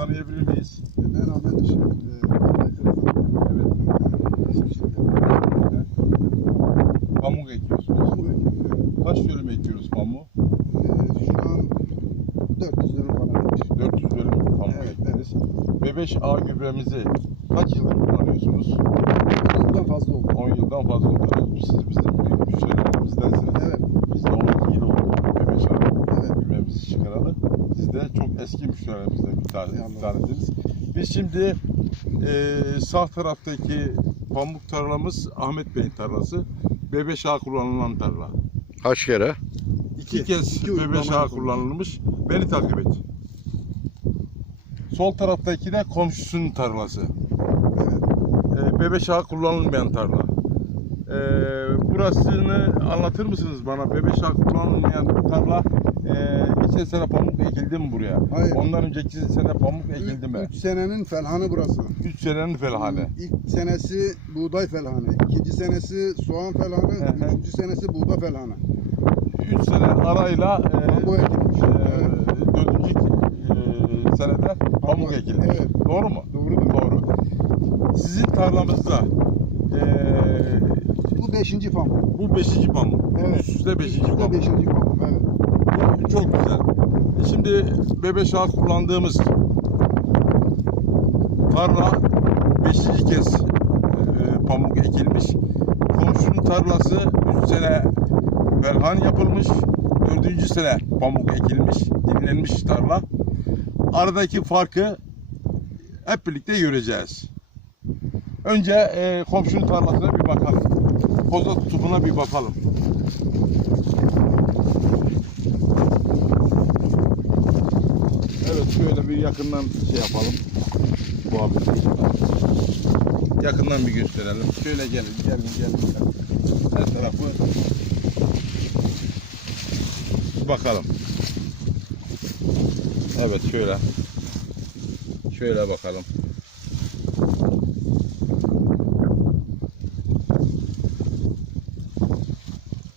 tanıyabilir miyiz? Ben Ahmet Işık. Evet. Pamuk ekiyorsunuz. Pamuk ekiyorum. Kaç dönüm ekiyoruz pamuğu? Ee, şu an 400 dönüm falan ekmiş. 400 dönüm pamuk Evet, ektiniz. B5A gübremizi kaç yıldır kullanıyorsunuz? Yıldan fazla oldu. 10 yıldan fazla oldu. Siz bizim büyük müşterilerimizdensiniz. Evet. Biz de 12 yıl oldu B5A Evet. gübremizi çıkaralı. Siz de çok eski müşterilerimizden bir, tane, Eyvallah. bir tanesiniz. Biz şimdi e, sağ taraftaki pamuk tarlamız Ahmet Bey'in tarlası. B5A kullanılan tarla. Kaç kere? İki, İki. kez İki B5A uygulama kullanılmış. Beni takip et. Sol taraftaki de komşusunun tarlası. Evet. Ee, B5A kullanılmayan tarla. Ee, burasını anlatır mısınız bana? B5A kullanılmayan tarla ee, geçen sene pamuk ekildi mi buraya? Hayır. Ondan önceki sene pamuk ekildi mi? 3 senenin felhanı burası. 3 senenin felhane. İlk senesi buğday felhanı, ikinci senesi soğan felhanı, üçüncü senesi buğda felhanı. 3 sene arayla ee, Bu ekilmiş. Evet. dördüncü ee, senede pamuk ekildi. Evet. Doğru mu? Doğrudur. Doğru. Sizin tarlamızda ee, Bu beşinci pamuk. bu beşinci pamuk. Evet. Üst üste beşinci pamuk. beşinci pamuk. Çok güzel. E Şimdi B5A kullandığımız tarla beşinci kez e, pamuk ekilmiş. Komşunun tarlası 3 sene velhan yapılmış. Dördüncü sene pamuk ekilmiş, dinlenmiş tarla. Aradaki farkı hep birlikte göreceğiz. Önce e, komşunun tarlasına bir bakalım. Koza tutumuna bir bakalım. Evet şöyle bir yakından şey yapalım. Bu abi. Yakından bir gösterelim. Şöyle gelin, gelin, gelin. Her tarafı bakalım. Evet şöyle. Şöyle bakalım.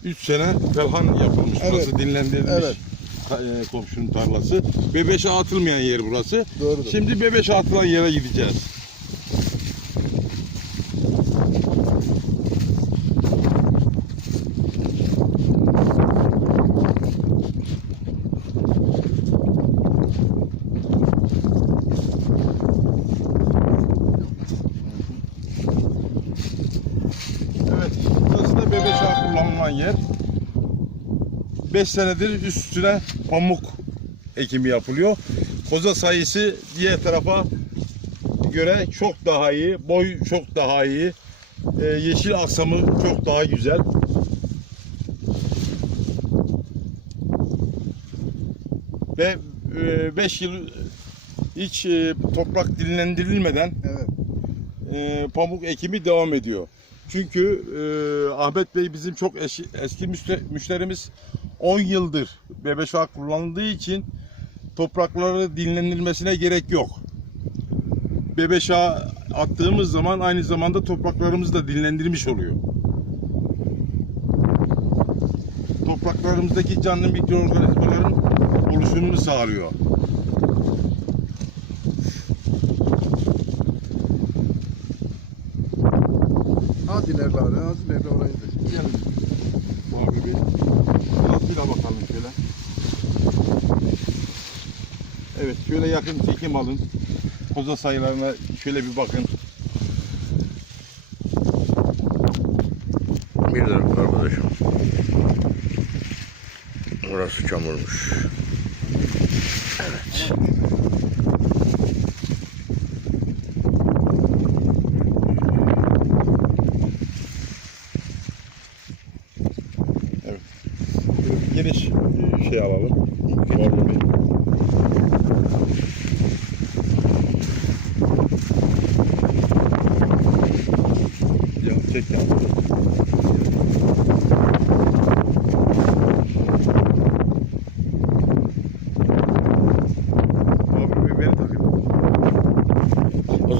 Üç sene felhan yapılmış. Evet. Burası dinlendirilmiş. Evet. E, komşunun tarlası. Bebeşe atılmayan yer burası. Doğrudur. Şimdi Bebeşe atılan yere gideceğiz. Evet, burası da Bebeşe kullanılan yer. 5 senedir üstüne pamuk ekimi yapılıyor. Koza sayısı diğer tarafa göre çok daha iyi. Boy çok daha iyi. Ee, yeşil aksamı çok daha güzel. Ve 5 yıl hiç e, toprak dinlendirilmeden Evet. e, pamuk ekimi devam ediyor. Çünkü e, Ahmet Bey bizim çok eski, eski müşte- müşterimiz 10 yıldır BBŞA kullanıldığı için toprakları dinlenilmesine gerek yok. BBŞA attığımız zaman aynı zamanda topraklarımız da dinlendirilmiş oluyor. Topraklarımızdaki canlı mikroorganizmaların oluşumunu sağlıyor. İleride abi, az ileride orayı da. Gelin. Abi bir biraz bir bakalım şöyle. Evet şöyle yakın çekim alın. Koza sayılarına şöyle bir bakın. Bir dakika arkadaşım. Burası çamurmuş. Evet.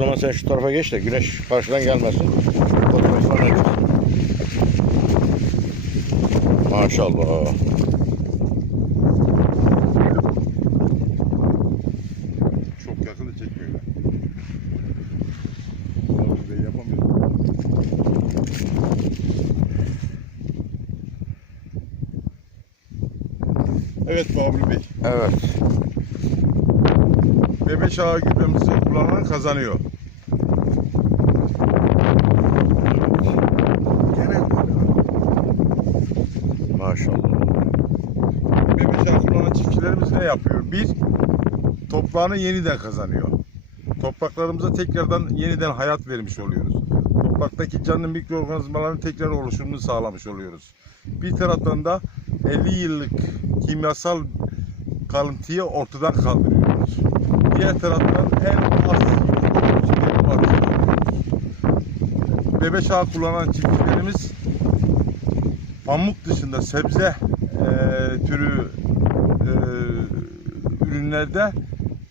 zaman sen şu tarafa geç de güneş karşıdan gelmesin. Fotoğraflar da. Maşallah. Çok yakını çekmiyorlar. Evet Babri Bey. Evet. Bebe çağı gübremizi kullanan kazanıyor. Maşallah. Bebeş ağı kullanan çiftçilerimiz ne yapıyor? Bir, toprağını yeniden kazanıyor. Topraklarımıza tekrardan yeniden hayat vermiş oluyoruz. Topraktaki canlı mikroorganizmaların tekrar oluşumunu sağlamış oluyoruz. Bir taraftan da 50 yıllık kimyasal kalıntıyı ortadan kaldırıyoruz. Diğer taraftan en az verim artışı alıyoruz. Bebeş ağı kullanan çiftçilerimiz pamuk dışında sebze e, türü e, ürünlerde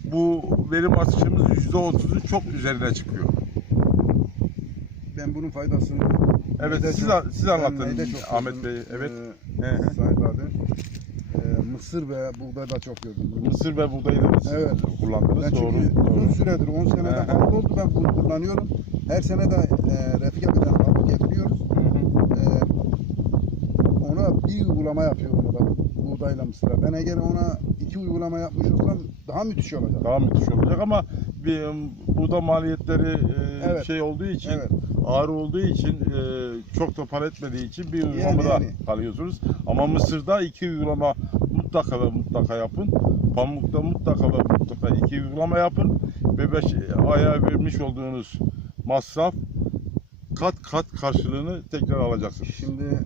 bu verim artışımız %30'un çok üzerine çıkıyor. Ben bunun faydasını Evet siz, çok- siz çok Ahmet Bey. Evet. e. Sait abi. E, mısır ve buğdayda çok gördüm. Mısır ve buğdayı da siz Evet. kullandınız. Ben doğru. çünkü doğru. uzun süredir 10 senede Hı hı. falan oldu ben bunu kullanıyorum. Her sene de e, Refik abiden bir uygulama yapıyorum o da buğdayla mısıra. Ben eğer ona iki uygulama yapmış olsam daha müthiş olacak. Daha müthiş olacak ama bir buğda maliyetleri e, Evet. şey olduğu için Evet. ağır olduğu için e, çok da para etmediği için bir uygulamada yani. kalıyorsunuz. Ama Mısır'da iki uygulama mutlaka ve mutlaka yapın. Pamuk'ta mutlaka ve mutlaka iki uygulama yapın. Ve beş aya vermiş olduğunuz masraf kat kat karşılığını tekrar alacaksınız. Şimdi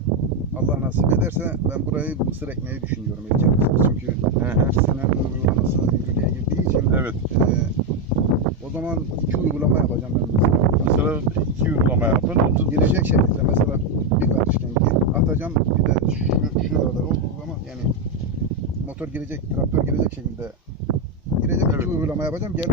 Allah nasip ederse ben burayı mısır ekmeği düşünüyorum erken mısır. Çünkü iki senenin uygulaması yürürlüğe girdiği için Evet. e, o zaman iki uygulama yapacağım ben mısıra. Mesela iki uygulama yapın. 30 Girecek şekilde mesela bir karışken atacağım bir de şu, şu arada o uygulama yani motor girecek, traktör girecek şekilde gireceğim Evet. iki uygulama yapacağım. Gel